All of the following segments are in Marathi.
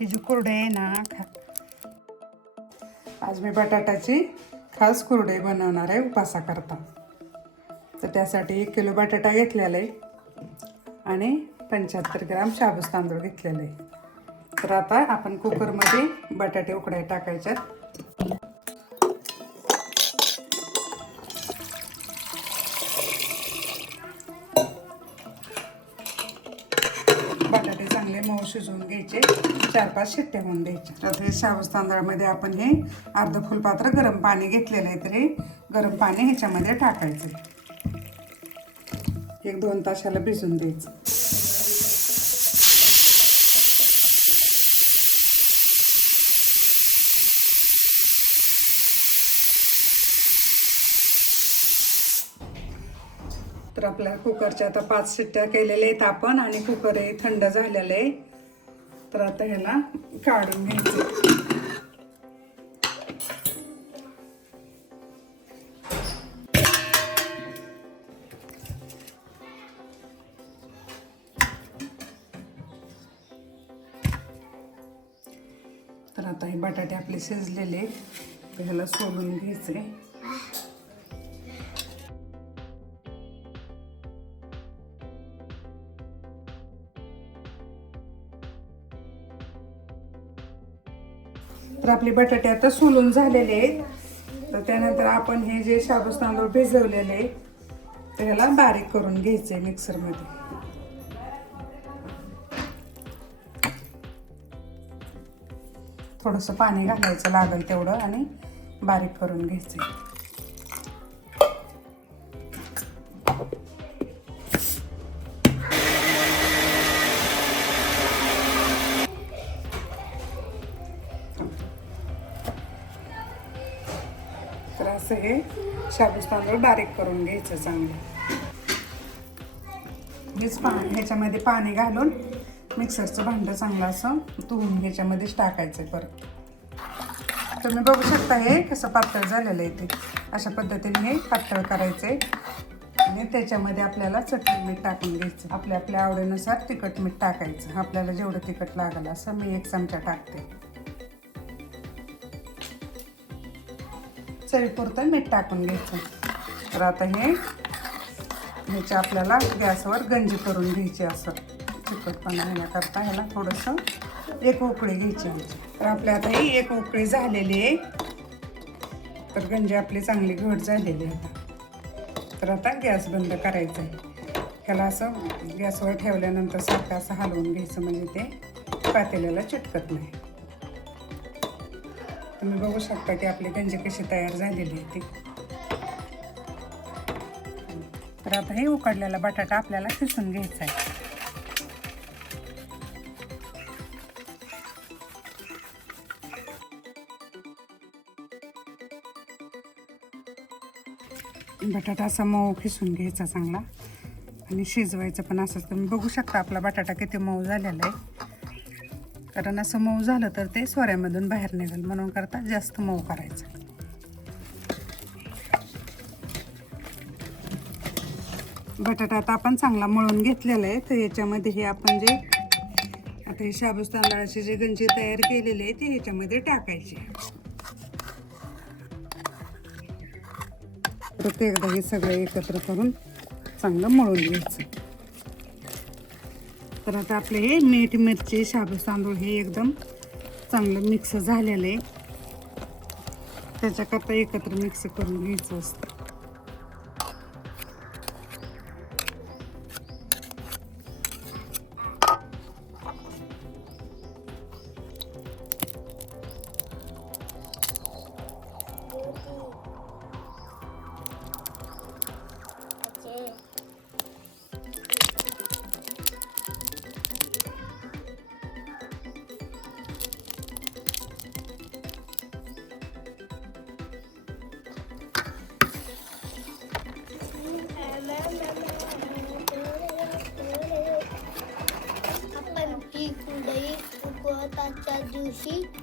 ही जी कुरडई आहे ना आज मी बटाट्याची खास कुरडई बनवणार आहे उपासाकरता. तर त्यासाठी 1 किलो बटाटा घेतलेला आहे आणि 75 ग्राम शाबूस तांदूळ घेतलेले आहे. तर आता आपण कुकरमध्ये बटाटे उकडायला टाकायचे. बटाटे चांगले मऊ शिजवून घ्यायचे, 4-5 शिट्ट्या होऊन द्यायच्या. तर हे शाबूस तांदळामध्ये आपण हे अर्ध फुलपात्र गरम पाणी घेतलेलं आहे. तर हे गरम पाणी ह्याच्यामध्ये टाकायचं, 1-2 तासाला भिजून द्यायचं. तर आपल्या कुकरच्या आता 5 शिट्ट्या केलेल्या आहेत आपण आणि कुकर हे थंड झालेलं आहे. तर आता ह्याला काढून घ्यायचं. तर आता हे बटाटे आपले शिजलेले, तर ह्याला सोलून घ्यायचे. तर आपले बटाटे आता सोलून झालेले आहेत. तर त्यानंतर आपण हे जे शाबूस तांदूळ भिजवलेले तर ह्याला बारीक करून घ्यायचे मिक्सरमध्ये. थोडंसं पाणी घालायचं लागेल तेवढं आणि बारीक करून घ्यायचे. तर असं हे शाबूस तांदूळ बारीक करून घ्यायचं चांगलं. हेच ह्याच्यामध्ये पाणी घालून मिक्सरचं भांडं चांगलं असं धुवून ह्याच्यामध्येच टाकायचं. परत तुम्ही बघू शकता हे कसं पातळ झालेलं आहे. ते अशा पद्धतीने हे पातळ करायचे आणि त्याच्यामध्ये आपल्याला चटणी मीठ टाकून घ्यायचं. आपल्या आवडीनुसार तिखट मीठ टाकायचं. आपल्याला जेवढं तिखट लागेल असं मी 1 चमचा टाकते. चवीपुरतं मीठ टाकून घ्यायचं. तर आता ह्याची आपल्याला गॅसवर गंजी करून घ्यायची. असं चिकटपणा येण्याकरता ह्याला थोडंसं 1 उकळी घ्यायची आमची. तर आपल्या आता ही 1 उकळी झालेली आहे. तर गंजी आपली चांगली घट झालेली आहे आता. तर आता गॅस बंद करायचा आहे. ह्याला असं गॅसवर ठेवल्यानंतर सारखं असं हलवून घ्यायचं, म्हणजे ते पातेल्याला चिटकत नाही. तुम्ही बघू शकता की आपली गंजी कशी तयार झालेली आहे ती. तर आता हे उकडलेला बटाटा आपल्याला किसून घ्यायचा आहे. बटाटा असा मऊ खिसून घ्यायचा चांगला आणि शिजवायचं पण असंच. तुम्ही बघू शकता आपला बटाटा किती मऊ झालेला आहे. कारण असं मऊ झालं तर ते सोऱ्यामधून बाहेर निघेल, म्हणून करता जास्त मऊ करायचं. बटाटा आता आपण चांगला मळून घेतलेला आहे. तर याच्यामध्ये हे आपण जे आता हे शाबूस तांदळाची जे गंजी तयार केलेली आहे ती ह्याच्यामध्ये टाकायची. परत एकदा हे सगळं एकत्र करून चांगलं मळून घ्यायचं. तर आता आपले हे मीठ मिरची शाबूस तांदूळ हे एकदम चांगलं मिक्स झालेलं आहे. त्याच्याकरता एकत्र मिक्स करून घ्यायचं असतं.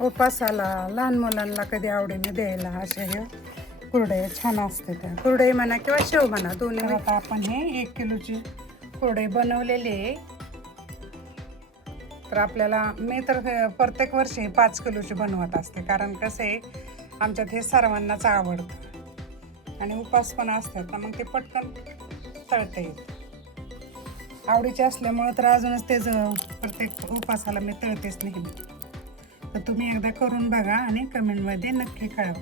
उपासाला लहान मुलांना कधी आवडीने द्यायला अशा ह्या कुरडया छान असते. त्या कुरडई म्हणा किंवा शेव म्हणा दोन्ही. आता आपण हे 1 किलोची कुरडई बनवलेली आहे. तर आपल्याला मी तर प्रत्येक वर्षी 5 किलोची बनवत असते, कारण कसं आहे आमच्यात हे सर्वांनाच आवडतं आणि उपास पण असतात ना, मग ते पटकन तळते येत आवडीचे असल्यामुळं. तर अजूनच त्याचं प्रत्येक उपासाला मी तळतेच नेहमी. तर तुम्ही एकदा करून बघा आणि कमेंटमध्ये नक्की कळवा.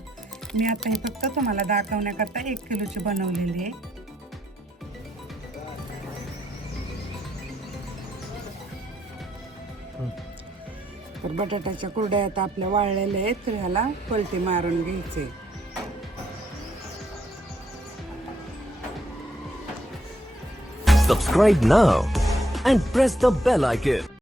मी आता हे फक्त तुम्हाला दाखवण्याकरता 1 किलोची बनवलेली आहे. तर बटाट्याच्या कुरड्या आता आपल्या वाळलेल्या आहेत, तर ह्याला पलटी मारून घ्यायचे. Subscribe now and press the bell icon.